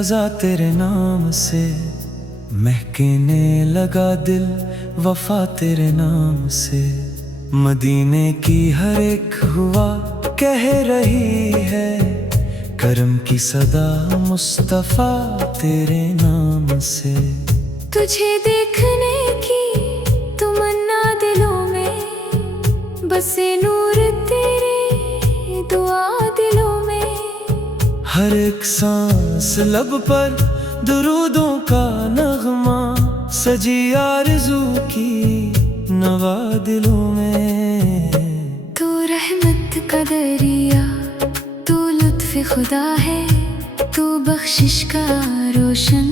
फ़ज़ा तेरे नाम से महकने लगा दिल, वफ़ा तेरे नाम से। मदीने की हर एक हुआ कह रही है, करम की सदा मुस्तफ़ा तेरे नाम से। तुझे देखने की तमन्ना दिलों में, बसे नूर तेरे दुआ दिलों में। हर एक सांस लब पर दुरूदों का नगमा, सजी आरज़ू की नवा दिलों में। तू रहमत का दरिया, तू लुत्फ़ खुदा है, तू बख्शिश का रोशन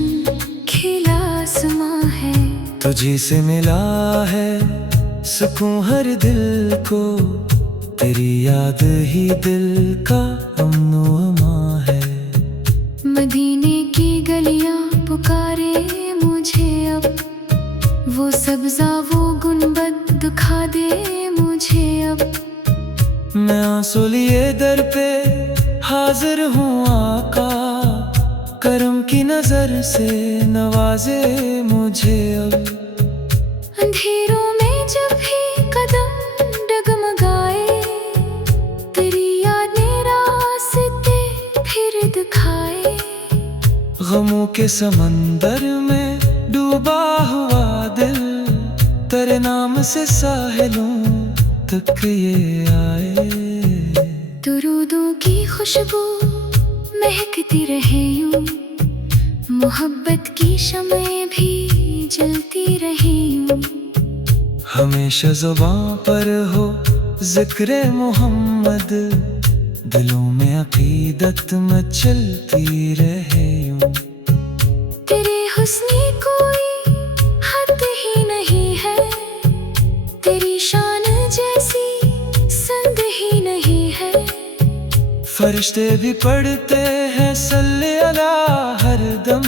खिला आसमां है। तुझी से मिला है सुकून हर दिल को, तेरी याद ही दिल का अमन व अमा है। मदीने की गलियां पुकारे मुझे अब, वो सब्ज़ा वो गुंबद दिखा दे मुझे अब। मैं आंसू लिए दर पे हाजिर हूँ आका, करम की नजर से नवाजे मुझे अब। अंधेरों में जब भी कदम डगमगाए, तेरी याद ने रास्ते फिर दिखाए। गमों के समंदर में डूबा हुआ दिल, तेरे नाम से साहिलों तक ये आए। दुरूदों की खुशबू महकती रहे यूं, मोहब्बत की शम्में भी जलती रहे यूं। हमेशा ज़ुबां पर हो ज़िक्र मोहम्मद, दिलों में अक़ीदत मचलती रहे यूं। तेरे हुस्न कोई हद ही नहीं है, तेरी शान जैसी संद ही नहीं है। फरिश्ते भी पढ़ते हैं सल्ले अला हर दम,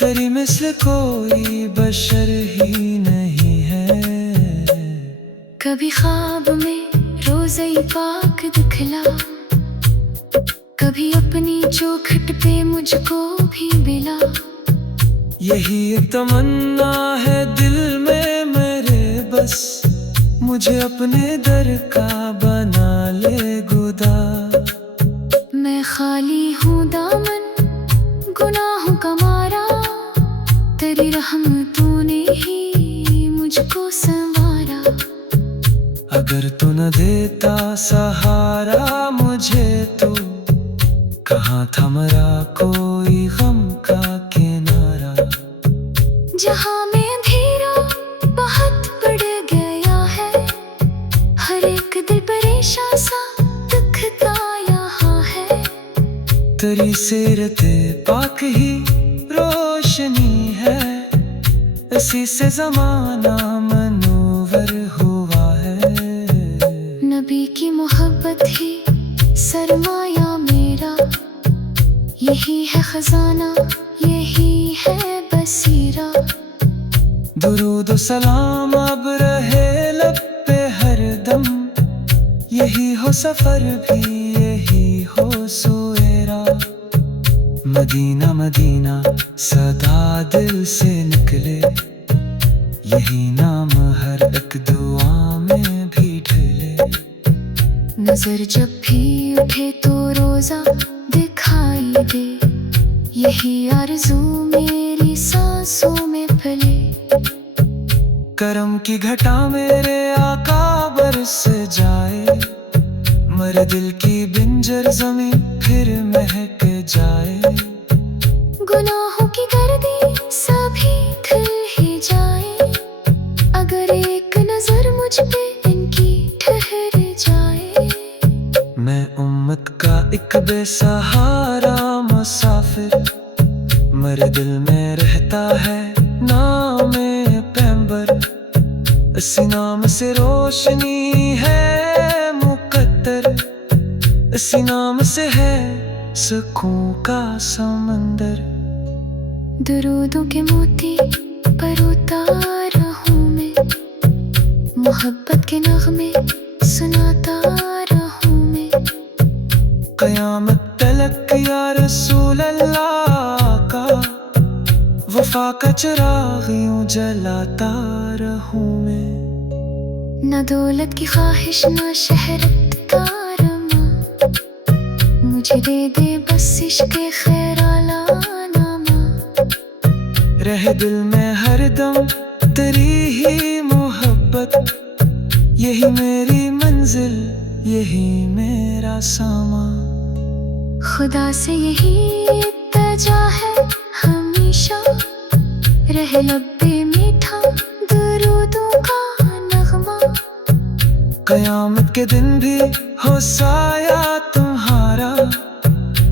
तेरी मिस्ल कोई बशर ही नहीं है। कभी ख्वाब में रोज़े पाक दिखला, कभी अपनी चौखट पे मुझको भी मिला। यही एक तमन्ना है दिल में मेरे बस, मुझे अपने दर का बना ले खुदा। मैं खाली हूँ दामन गुनाहों का मारा, तेरी रहमतों ने ही मुझको संवारा। अगर तू न देता सहारा मुझे तो, कहाँ था मेरा कोई गम का किनारा। जहाँ में अंधेरा बहुत बढ़ गया है, हर एक दिल परेशान सा दिखता यहाँ है। तेरी सीरते पाक ही रोशनी है, इसी से ज़माना मनोवर हुआ है। नबी की मोहब्बत ही सरमाया मेरा, यही है खजाना यही है बसीरा। दुरूद सलाम अब रहे लब पे हर दम, यही हो सफर भी यही हो सुएरा। मदीना मदीना सदा दिल से निकले, यही नाम हर एक दुआ में भी ढले। नजर जब भी उठे तो रोजा दिखाई दे, यही आरज़ू मेरी सांसों में फैले। करम की घटा मेरे आका बरस जाए, मर दिल की बिंजर ज़मीं फिर महक जाए। गुनाहों की गर्दी सभी धुल ही जाए, अगर एक नजर मुझ पे इनकी ठहर जाए। मैं उम्मत का एक बेसहारा मुसाफिर, मेरे दिल में रहता है नाम पैगंबर। इसी नाम से रोशनी है मुकद्दर, इसी नाम से है सुकून का समंदर। दुरूदों के मोती पर उतारा हूँ मैं, मोहब्बत के नगमे सुनाता रहूँ मैं। क़यामत तलक या रसूल अल्लाह वफा का चिराग यूं जलाता रहूं मैं। न दौलत की ख्वाहिश न शहरत का अरमा, मुझे दे दे बस इश्क़ खैराला नामा। रहे दिल में हरदम तेरी ही मोहब्बत, यही मेरी मंजिल यही मेरा सामा। खुदा से यही इल्तिजा है हमेशा, रहे लब पे मीठा दुरूदों का नगमा। कयामत के दिन भी हो साया तुम्हारा,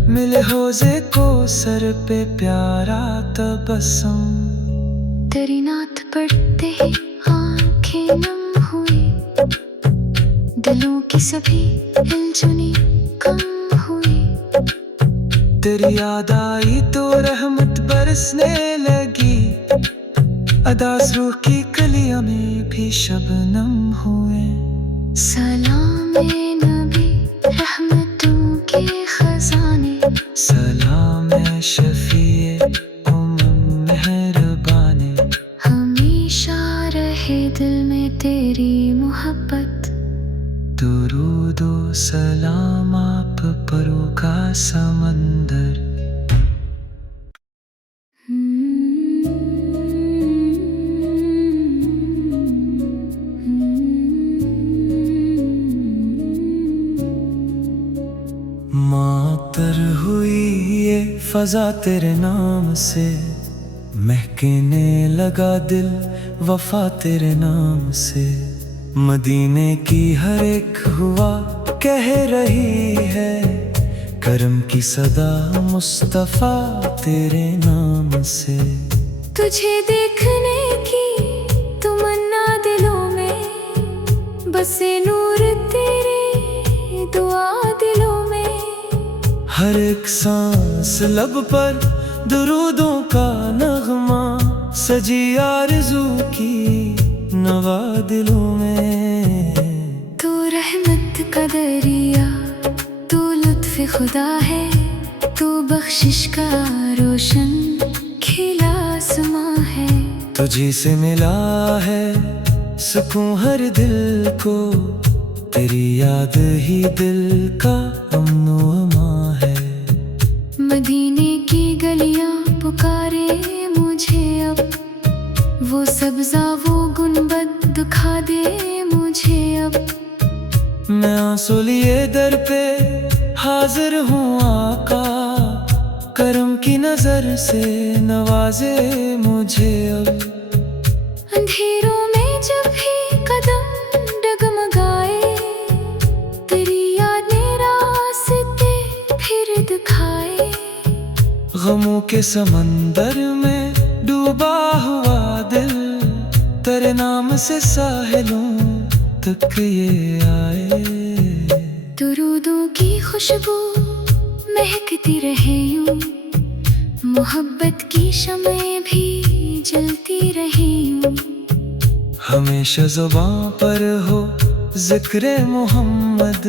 मिले होज़े को सर पे प्यारा तबस्सुम। तेरी नात पढ़ते ही आंखें नम हुई, दिलों की सभी हिलजुनी कम हुई। तेरी याद आई तो रहमत बरसने लगी, अदास रूह की कलियों में भी शबनम हुए। सलाम ए नबी रहमतों के खजाने, सलाम ए शफीए उम्म मेहरबाने। हमेशा रहे दिल में तेरी मोहब्बत। दुरूदो सलाम आप परों का समंदर। मातर हुई ये फजा तेरे नाम से, महकने लगा दिल वफा तेरे नाम से। मदीने की हर एक हुआ कह रही है, करम की सदा मुस्तफा तेरे नाम से। तुझे देखने की तमन्ना दिलों में, बसे नूर तेरे दुआ दिलों में। हर एक सांस लब पर दुरूदों का नगमा, सजी आरज़ू की नवा दिलों में। तू रहमत का दरिया, तू लुत्फ़ खुदा है, तू बख्शिश का रोशन खिला आसमां है। तुझी से मिला है सुकून हर दिल को, तेरी याद ही दिल का अमन व अमा है। मदीने की गलियां पुकारे मुझे अब, वो सब्ज़ा वो गुनबद दिखा दे मुझे अब। मैं आंसू लिए दर पे हाजिर हूँ आका, करम की नजर से नवाजे मुझे अब। अंधेरों में जब भी कदम डगमगाए, तेरी यादें रास्ते फिर दिखाए। गमों के समंदर में डूबा हुआ दिल, तेरे नाम से साहिलों तक ये आए। दुरूदों की खुशबू महकती रहे यूं, मोहब्बत की शम्में भी जलती रहे यूं। हमेशा ज़ुबां पर हो ज़िक्र मोहम्मद,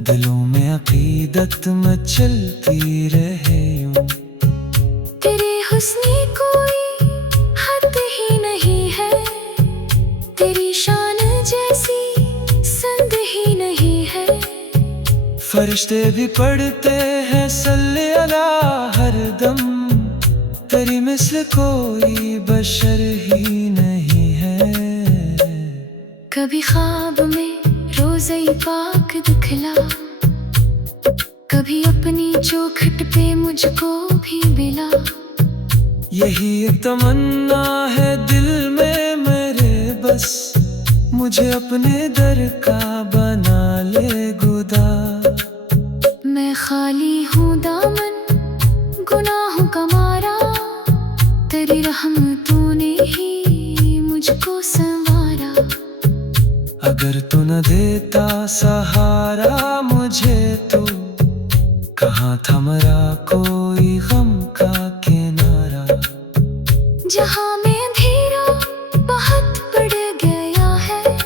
दिलों में अक़ीदत मचलती रहे यूं। तेरे हुस्न कोई हद ही नहीं है, तेरी शान जैसी संद ही नहीं है। फरिश्ते भी पढ़ते हैं सल्ले अला हर दम, तेरी मिस्ल कोई बशर ही नहीं है। कभी ख्वाब में रोज़े पाक दिखला, कभी अपनी चौखट पे मुझको भी मिला। यही एक तमन्ना है दिल में मेरे बस, मुझे अपने दर का बना ले खुदा। मैं खाली हूँ दामन गुनाहों का मारा, तेरी रहमतों ने ही मुझको संवारा। अगर तू न देता सहारा मुझे तो, कहाँ था मरा कोई गम का किनारा। जहाँ में अंधेरा बहुत बढ़ गया है,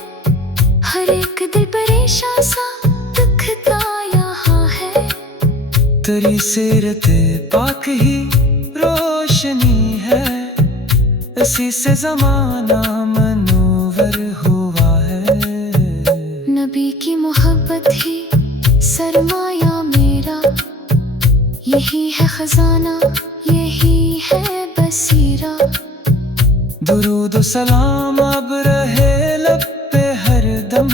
हर एक दिल परेशान सा दुखता यहाँ है। तेरी सीरत पाक ही रोशनी है, इसी से जमाना मनूवर हुआ है। नबी की मोहब्बत ही सरमाया मेरा, यही है खजाना, यही है बसीरा। दुरूद सलाम अब रहे लब पे हरदम,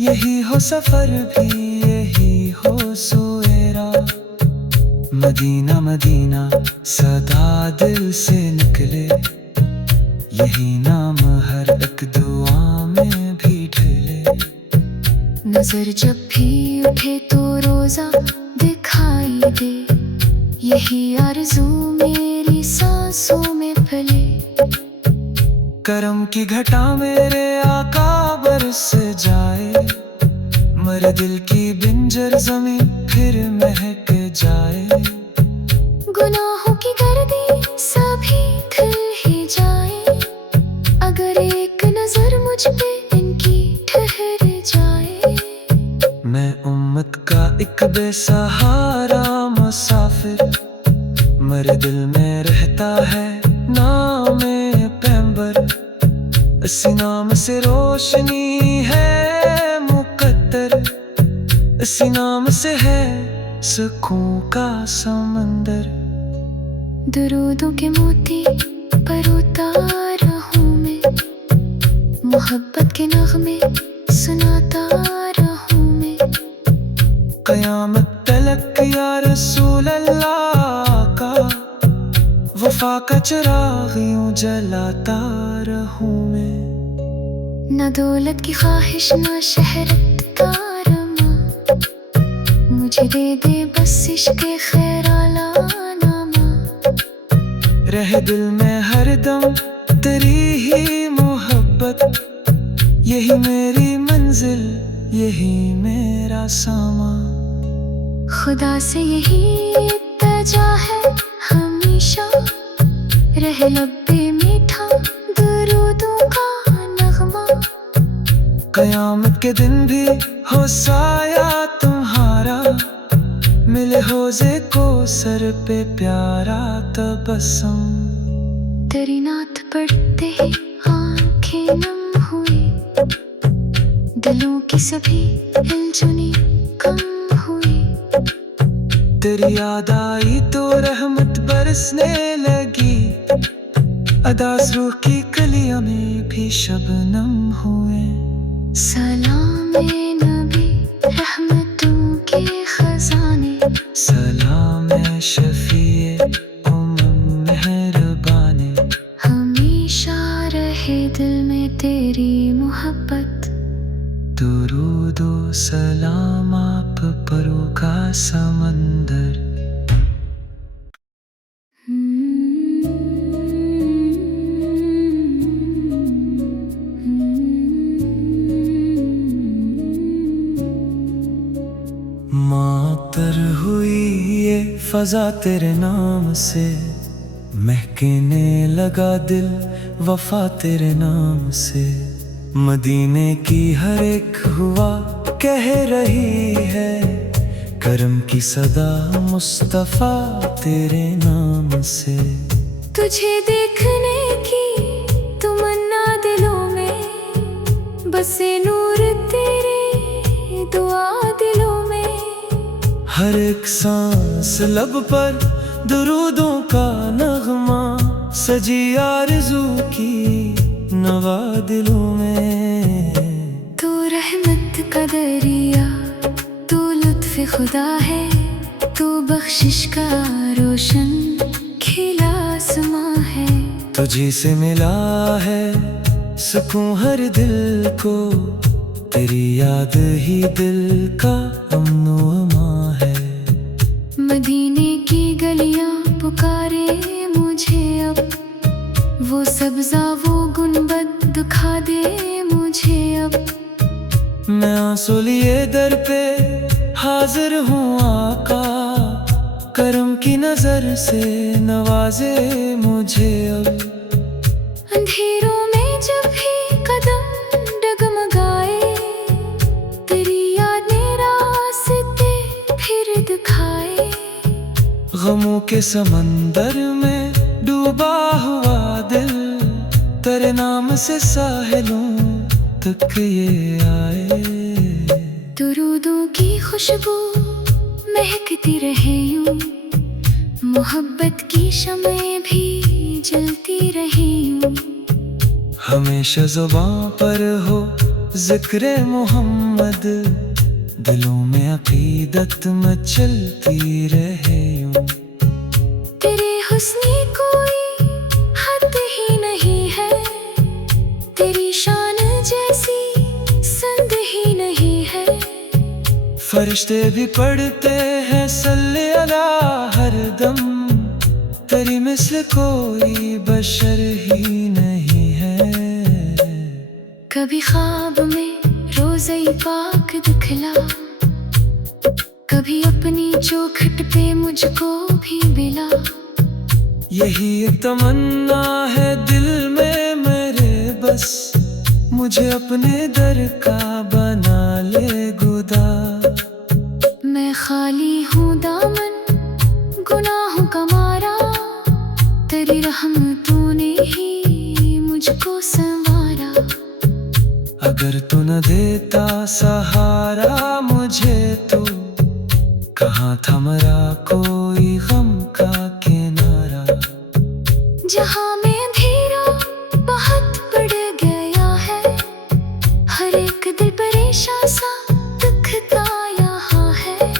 यही हो सफर भी यही हो सुएरा। मदीना मदीना सदा दिल से निकले, यही नाम हर एक दुआ में भी ढले। नजर जब भी उठे तो रोजा दिखाई दे, यही आरज़ू मेरी सांसों में फैले। करम की घटा मेरे आका बरस जाए, मर दिल की बिंजर जमीन फिर महक जाए। गुनाहों की गर्दी सभी धुल ही जाए, अगर एक नजर मुझ पे इनकी ठहर जाए। मैं उम्मत का एक बेसहारा मुसाफिर, मेरे दिल में रहता है नाम पैगंबर। इसी नाम से रोशनी है मुकद्दर, इसी नाम से है सुकून का समंदर। दुरूदों के मोती पर उतारा हूँ मैं, मोहब्बत के नगमे सुनाता रहूँ मैं। कयामत तलक या रसूल अल्लाह का, वफा का चिराग यूं जलाता रहूं मैं। न दौलत की ख्वाहिश न शहरत का अरमा, मुझे दे दे बस इश्क़ खैराला नामा। रहे दिल में हरदम तेरी ही मोहब्बत, यही मेरी मंजिल यही मेरा सामा। खुदा से यही इल्तिजा है हमेशा, रहे लब्बे मीठा दुरूदों का नगमा। कयामत के दिन भी हो साया तुम्हारा, मिले होज़े को सर पे प्यारा तबस्सुम। तेरी नात पढ़ते ही आंखें नम हुई, दिलों की सभी हिलजुनी कम हुई। तेरी याद आई तो रहमत बरसने लगी, अदास रूह की कलियों में भी शबनम हुए। सलाम ए नबी रहमतों के खजाने, सलाम ए शफीए उम्म मेहरबाने। हमेशा रहे दिल में तेरी मोहब्बत। दुरूदो सलाम आप परों का समंदर। मातर हुई ये फजा तेरे नाम से, महकने लगा दिल वफा तेरे नाम से। मदीने की हर एक हुआ कह रही है, करम की सदा मुस्तफा तेरे नाम से। तुझे देखने की तमन्ना दिलों में, बसे नूर तेरे दुआ दिलों में। हर एक सांस लब पर दुरूदों का नगमा, सजी आरज़ू की नवा दिलों में। तू रहमत का दरिया, तू लुत्फ़ खुदा है, तू बख्शिश का रोशन खिला आसमां है। तुझी से मिला है सुकून हर दिल को, तेरी याद ही दिल का अमन व अमा है। मदीने की गलियां पुकारे मुझे अब, वो सब्ज़ा वो गुंबद दिखा दे मुझे अब। मैं आंसू लिए दर पे हाजिर हूँ आका, करम की नजर से नवाजे मुझे अब। अंधेरों में जब भी कदम डगमगाए, तेरी यादें रास्ते फिर दिखाए। गमों के समंदर में डूबा हुआ दिल, तेरे नाम से साहिलों तक ये आए। दुरूदों की खुशबू महकती रहे यूं, मोहब्बत की शम्में भी जलती रहे यूं। हमेशा ज़ुबां पर हो ज़िक्र मोहम्मद, दिलों में अक़ीदत मचलती रहे यूं। तेरे हुस्न कोई हद ही नहीं है, तेरी शान जैसी संद ही नहीं है। फरिश्ते भी पढ़ते हैं सल्ले अला हर दम, तेरी मिस्ल कोई बशर ही नहीं है। कभी ख्वाब में रोज़े पाक दिखला, कभी अपनी चौखट पे मुझको भी मिला। यही एक तमन्ना है दिल में मेरे, बस मुझे अपने दर का बना ले खुदा। मैं खाली हूँ दामन गुनाहों का मारा, तेरी रहमतों ने ही मुझको संवारा। अगर तू न देता सहारा मुझे तो कहाँ था मरा कोई गम का किनारा। जहाँ में अंधेरा बहुत बढ़ गया है, हर एक दिल परेशान सा दुखता यहाँ है।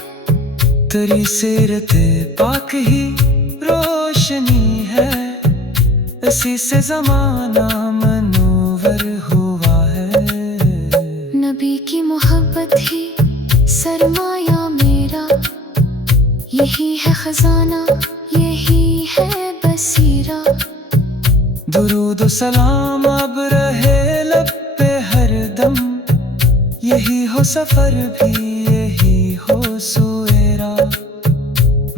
तेरी सीरते पाक ही रोशनी है, इसी से ज़माना मनोवर हुआ है। नबी की मोहब्बत ही सरमाया मेरा, यही है खजाना यही है बसीरा। दुरूद व सलाम अब रहे लब पे हरदम, यही हो सफर भी यही हो सुएरा।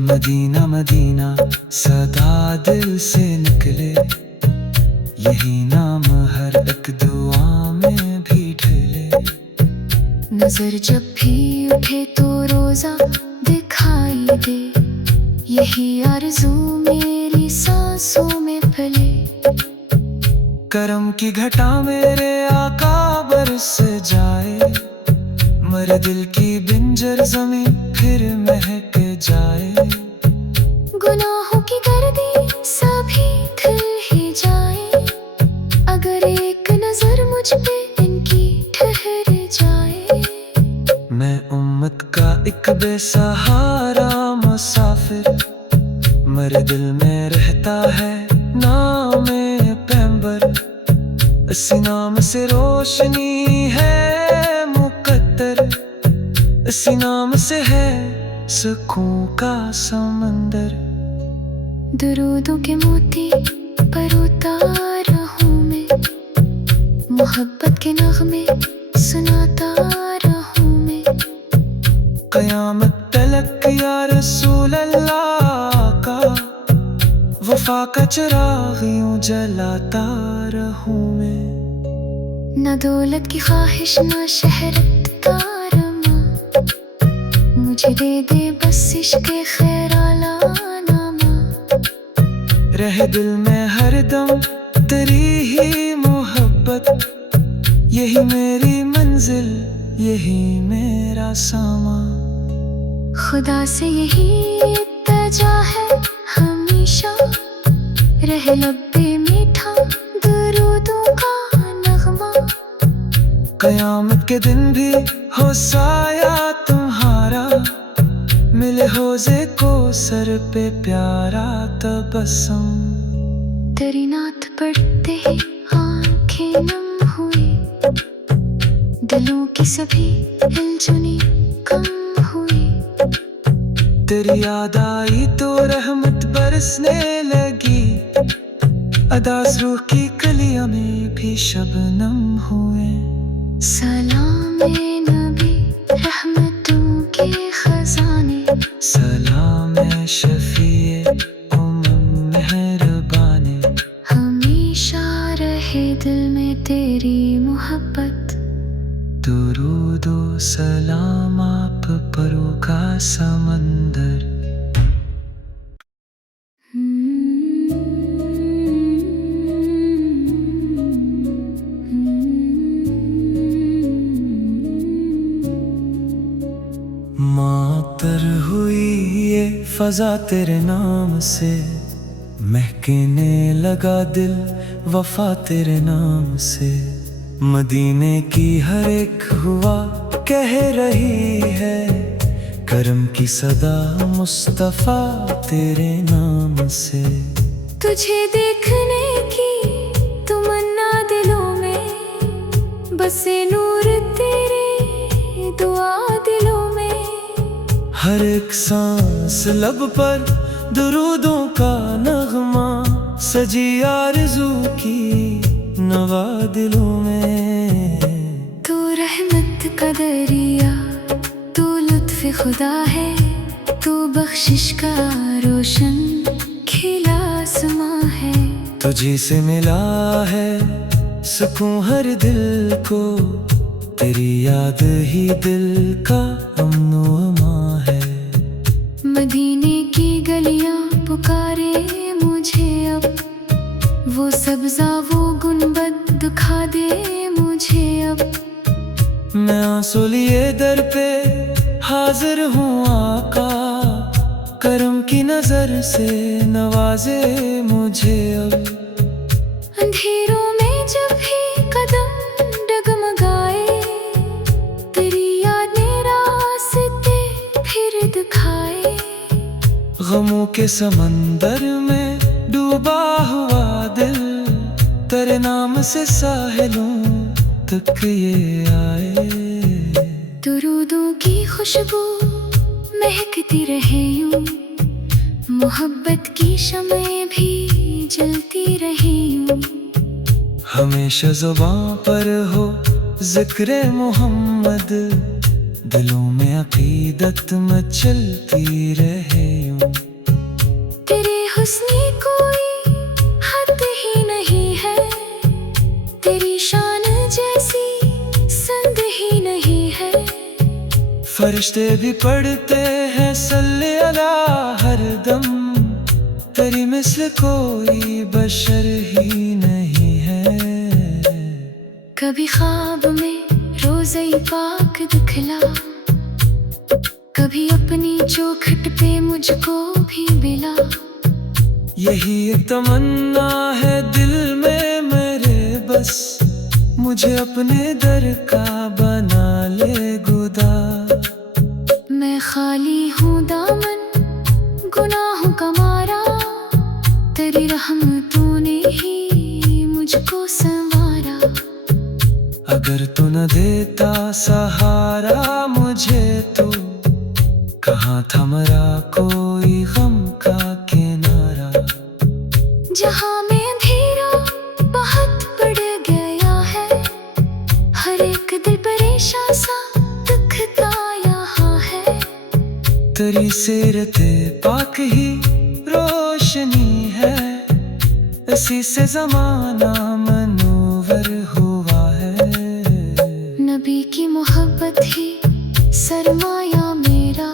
मदीना मदीना सदा दिल से निकले, यही नाम हर एक दुआ में भी ढले। नजर जब भी उठे तो रोजा दिखाई दे, यही आरज़ू मेरी सांसों में पले। करम की घटा मेरे आका बरस जाए, मर दिल की बिंजर ज़मीं फिर महक जाए। गुनाहों की गर्दी सभी धुल ही जाए, अगर एक नजर मुझ पे इनकी ठहर जाए। मैं उम्मत का एक बेसहारा मुसाफिर, मेरे दिल में रहता है नाम पैगंबर। इसी नाम से रोशनी है मुकद्दर, इसी नाम से है सुकून का समंदर। दुरूदों के मोती पर उतारा हूँ मैं, मोहब्बत के नगमे सुनाता रहूँ मैं। क़यामत तलक या रसूल अल्लाह का, वफा का चिराग यूं जलाता रहूं मैं। न दौलत की ख्वाहिश न शहरत का अरमा, मुझे दे दे बस इश्क़ खैराला नामा। रहे दिल में हरदम तेरी ही मोहब्बत, यही मेरी मंजिल यही मेरा सामा। खुदा से यही इल्तिजा है हमेशा, रहे लब्बे मीठा दुरूदों का नगमा। क़यामत के दिन भी हो साया तुम्हारा, मिले होज़े को सर पे प्यारा तबस्सुम। तेरी नात पढ़ते ही आँखें नम हुई, दिलों की सभी हिलजुनी कम हुई। तेरी याद आई तो रहमत बरसने लगी, अदास रूह की कलियों में भी शबनम हुए। सलाम ए नबी रहमतों के खजाने, सलाम ए शफीए उम्म मेहरबाने। हमेशा रहे दिल में तेरी मोहब्बत। दुरूद व सलाम आप परों का समंदर। फजा तेरे नाम से महकने लगा दिल, वफा तेरे नाम से। मदीने की हर एक हुआ कह रही है, करम की सदा मुस्तफा तेरे नाम से। तुझे देखने की तमन्ना दिलों में, बसे नूर तेरे दुआ दिलों में। हर एक सांस लब पर दुरूदों का नगमा, सजी आरज़ू की नवा दिलों में। तू रहमत का दरिया, तू लुत्फ़ खुदा है, तू बख्शिश का रोशन खिला आसमां है। तुझी से मिला है सुकून हर दिल को, तेरी याद ही दिल का अमन व अमा है। मदीने की गलियां पुकारे मुझे अब, वो सब्ज़ा वो गुंबद दिखा दे मुझे अब। मैं आंसू लिए दर पे हाजिर हूँ आका, करम की नजर से नवाजे मुझे अब। अंधेरों में जब भी कदम डगमगाए, तेरी याद ने रास्ते फिर दिखाए। गमों के समंदर में डूबा हुआ दिल, तेरे नाम से साहिलों तक ये आए। दुरूदों की खुशबू महकती रहे यूं, मोहब्बत की शम्में भी जलती रहे यूं। हमेशा ज़ुबां पर हो ज़िक्र मोहम्मद, दिलों में अक़ीदत मचलती रहे यूं। तेरे हुस्न कोई हद ही नहीं है, तेरी शान जैसी संद ही नहीं है। फरिश्ते भी पढ़ते हैं सल्ले अला हर दम, तेरी मिस्ल कोई बशर ही नहीं है। कभी ख्वाब में रोज़े पाक दिखला, कभी अपनी चौखट पे मुझको भी मिला। यही एक तमन्ना है दिल में मेरे बस, मुझे अपने दर का बना ले खुदा। मैं खाली हूँ दामन गुनाहों का मारा, तेरी रहमतों ने ही मुझको संवारा। अगर तू न देता सहारा मुझे तो, कहाँ था मरा कोई गम का किनारा। जहाँ में अंधेरा बहुत बढ़ गया है, हर एक दिल परेशान सा दिखता यहाँ है। तेरी सीरते पाक ही रोशनी है, इसी से ज़माना मनोवर हुआ है। नबी की मोहब्बत ही सरमाया मेरा,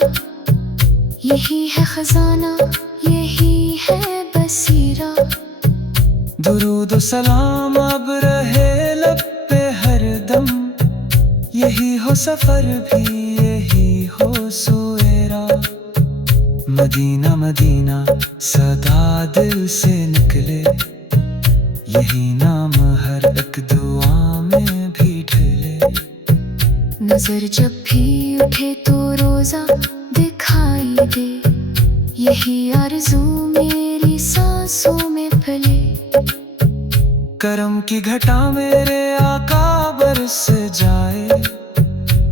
यही है खजाना यही है बसीरा। दुरूद सलाम अब रहे लब पे हर दम, यही हो सफर भी यही हो सुएरा। मदीना मदीना सदा दिल से निकले, यही नाम हर एक दुआ में भी ढले। नजर जब भी उठे तो रोजा दिखाई दे, यही आरज़ू मेरी सांसों में फैले। करम की घटा मेरे आका बरस जाए,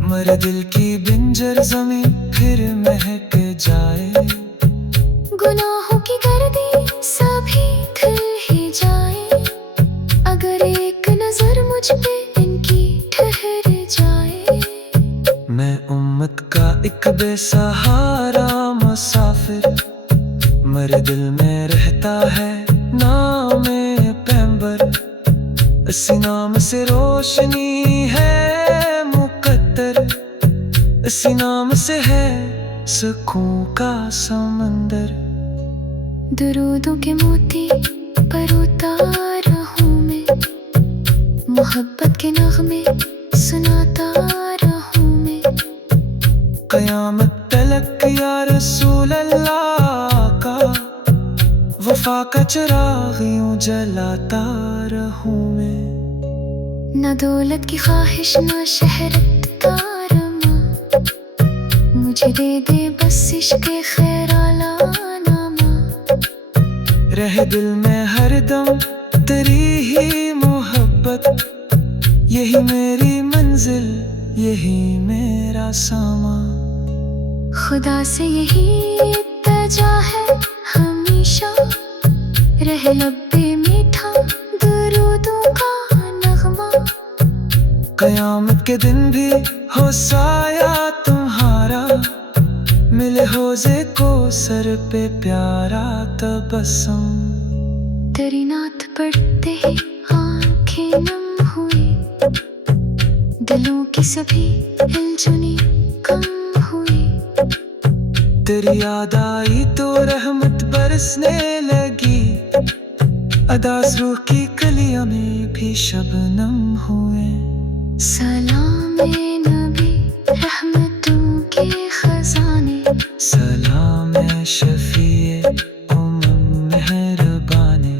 मर दिल की बिंजर ज़मीं फिर महक जाए। गुनाहों की गर्दी सभी धुल ही जाए, अगर एक नजर मुझ पे इनकी ठहर जाए। मैं उम्मत का एक बेसहारा मुसाफिर, मेरे दिल में रहता है नाम पैगंबर। इसी नाम से रोशनी है मुकद्दर, इसी नाम से है सुकून का समंदर। दुरूदों के मोती पर उतारा हूँ मैं, मोहब्बत के नगमे सुनाता रहूं मैं। कयामत तलक या रसूल अल्लाह का, वफा का चिराग यूं जलाता रहूं मैं। न दौलत की ख्वाहिश न शहरत का अरमा, मुझे दे दे बस इश्क़ खैर आला नामा। रहे दिल में हरदम तेरी ही मोहब्बत, यही मेरी मंजिल यही मेरा सामा। खुदा से यही इल्तिजा है हमेशा, रहे लब पे मीठा दरूदों का नगमा। कयामत के दिन भी हो साया तुम्हारा, मिले होज़े को सर पे प्यारा तबस्सुम। तेरी नात पढ़ते ही आंखें नम हुई, दिलों की सभी हिलजुनी कम हुई। तेरी याद आई तो रहमत बरसने लगी, अदास रूह की कलियों में भी शबनम हुए। सलाम ए नबी रहमतों के खजाने, सलाम ए शफीए उम्म मेहरबाने।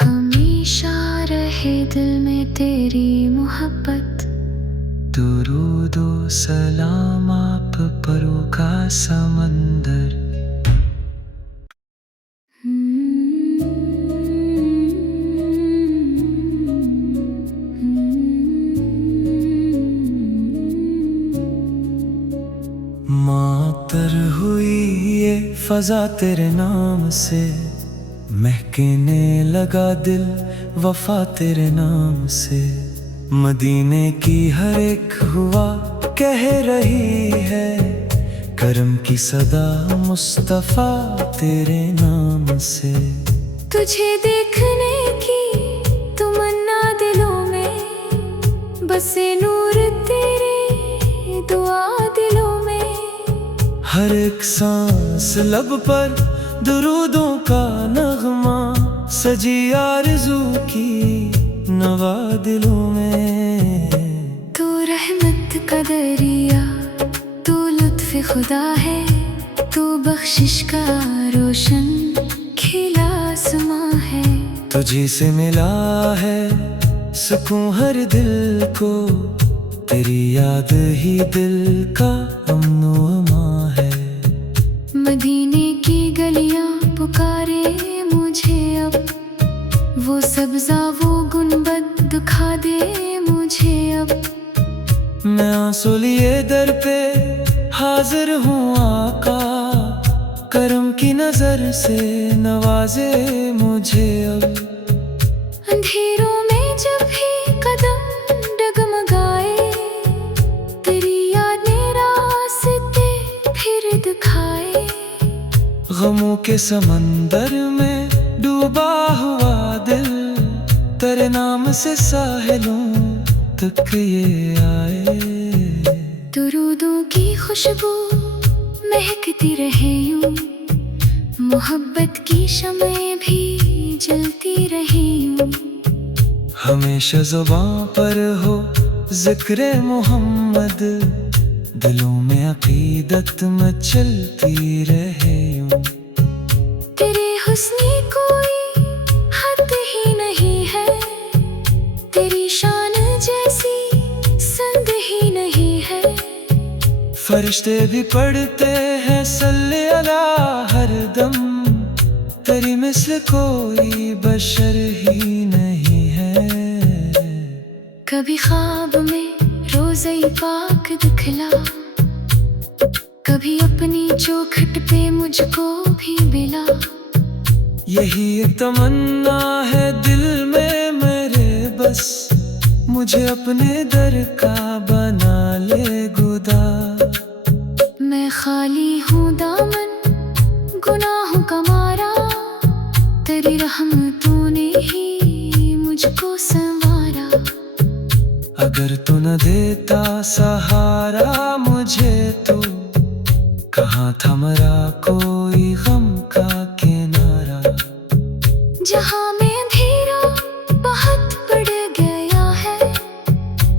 हमेशा रहे दिल में तेरी मोहब्बत। दुरूदो सलाम आप परों का समंदर। मातर हुई ये फजा तेरे नाम से, महकने लगा दिल वफा तेरे नाम से। मदीने की हर एक हुआ कह रही है, करम की सदा मुस्तफा तेरे नाम से। तुझे देखने की तमन्ना दिलों में, बसे नूर तेरे दुआ दिलों में। हर एक सांस लब पर दुरूदों का नगमा, सजी आरज़ू की नवा दिलों में। तू रहमत का दरिया, तू लुत्फ़ खुदा है, तू बख्शिश का रोशन खिला आसमां है। तुझी से मिला है सुकून हर दिल को, तेरी याद ही दिल का अमन व अमा है। मदीने की गलियां पुकारे मुझे अब, वो सब्ज़ा वो गुनबद दिखा दे मुझे अब। मैं आंसू लिए दर पे हाजिर हूँ आका, करम की नजर से नवाजे मुझे अब। अंधेरों में जब भी कदम डगमगाए, तेरी यादें रास्ते फिर दिखाए। गमों के समंदर में डूबा हुआ दिल, तेरे नाम से साहिलों तक ये आए। दुरूदों की खुशबू महकती रहे यूं, मोहब्बत की शम्में भी जलती रहे यूं। हमेशा ज़ुबां पर हो ज़िक्र मोहम्मद, दिलों में अक़ीदत मचलती रहे यूं। तेरे हुस्न कोई हद ही नहीं है, तेरी शान जैसी संद ही नहीं है। फरिश्ते भी पढ़ते हैं सल्ले अला हर दम, तेरी मिस्ल कोई बशर ही नहीं है। कभी ख्वाब में रोज़े पाक दिखला, कभी अपनी चौखट पे मुझको भी मिला। यही तमन्ना है दिल में मेरे बस, मुझे अपने दर का बना ले खुदा। मैं खाली हूँ दामन गुनाहों का मारा, तेरी रहमतों ने ही मुझको संवारा। अगर तू न देता सहारा मुझे तो, कहाँ था मरा कोई गम का किनारा। जहाँ में अंधेरा बहुत बढ़ गया है,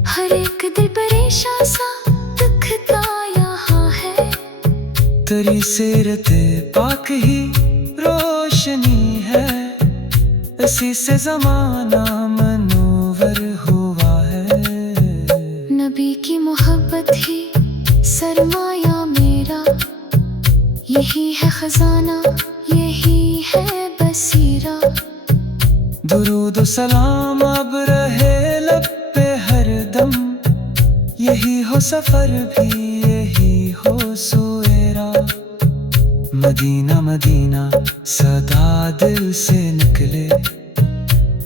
हर एक दिल परेशान सा दिखता यहाँ है। तेरी सीरते पाक ही रोशनी है, इसी से जमाना मनोवर हुआ है। नबी की मोहब्बत ही सरमाया मेरा, यही है खजाना, यही है बसीरा। दुरूद सलाम अब रहे लब पे हरदम, यही हो सफर भी यही हो सुएरा। मदीना मदीना सदा दिल से निकले,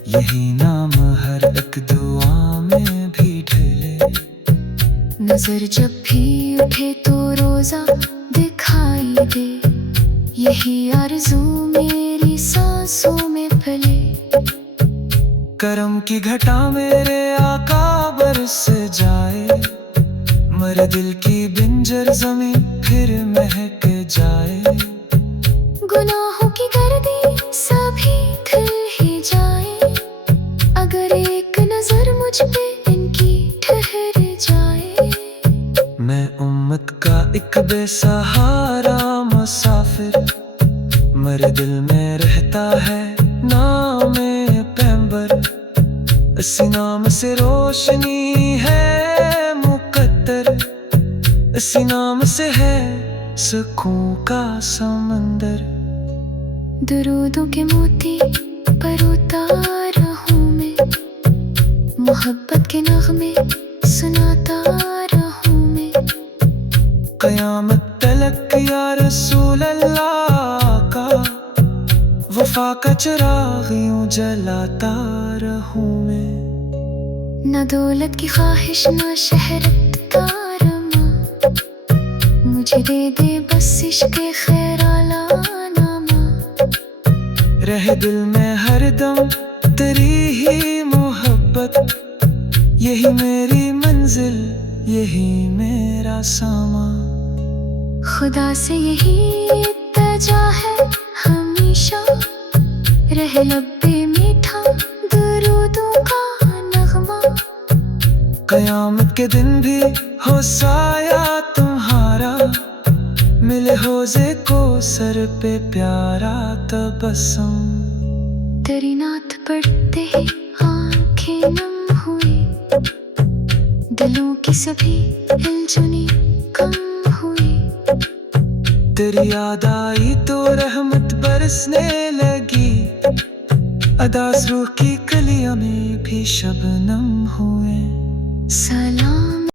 यही नाम हर एक दुआ में भी ढले। नजर जब भी उठे तो रोजा दिखाई दे, यही आरज़ू मेरी सांसों में फैले। करम की घटा मेरे आका बरस जाए, मर दिल की बिंजर जमीन फिर महक जाए। गुनाहों की गर्दी सभी धुल ही जाए, अगर एक नजर मुझ पे इनकी ठहर जाए। मैं उम्मत का एक बेसहारा मुसाफिर, मेरे दिल में रहता है नाम पैगंबर। इसी नाम से रोशनी है मुकद्दर, इसी नाम से है सुकून का समंदर। दुरूदों के मोती पर उतारा हूँ मैं, मोहब्बत के नगमे सुनाता रहूँ मैं। कयामत तलक या रसूल अल्लाह का, वफा का चिराग यूं जलाता रहूं मैं। न दौलत की ख्वाहिश न शहरत का अरमा, मुझे दे दे बस इश्क़ खैराला नामा। रहे दिल में हरदम तेरी ही मोहब्बत, यही मेरी मंजिल यही मेरा सामा। खुदा से यही इल्तिजा है हमेशा, रहे लब्बे मीठा दुरूदों का नगमा। कयामत के दिन भी हो साया तुम्हारा, मिले होज़े को सर पे प्यारा तबस्सुम। तेरी नात पढ़ते ही आंखें नम हुई, दिलों की सभी हिलजुनी कम हुई। तेरी याद आई तो रहमत बरसने लगी, अदास रूह की कलियों में भी शबनम हुए। सलाम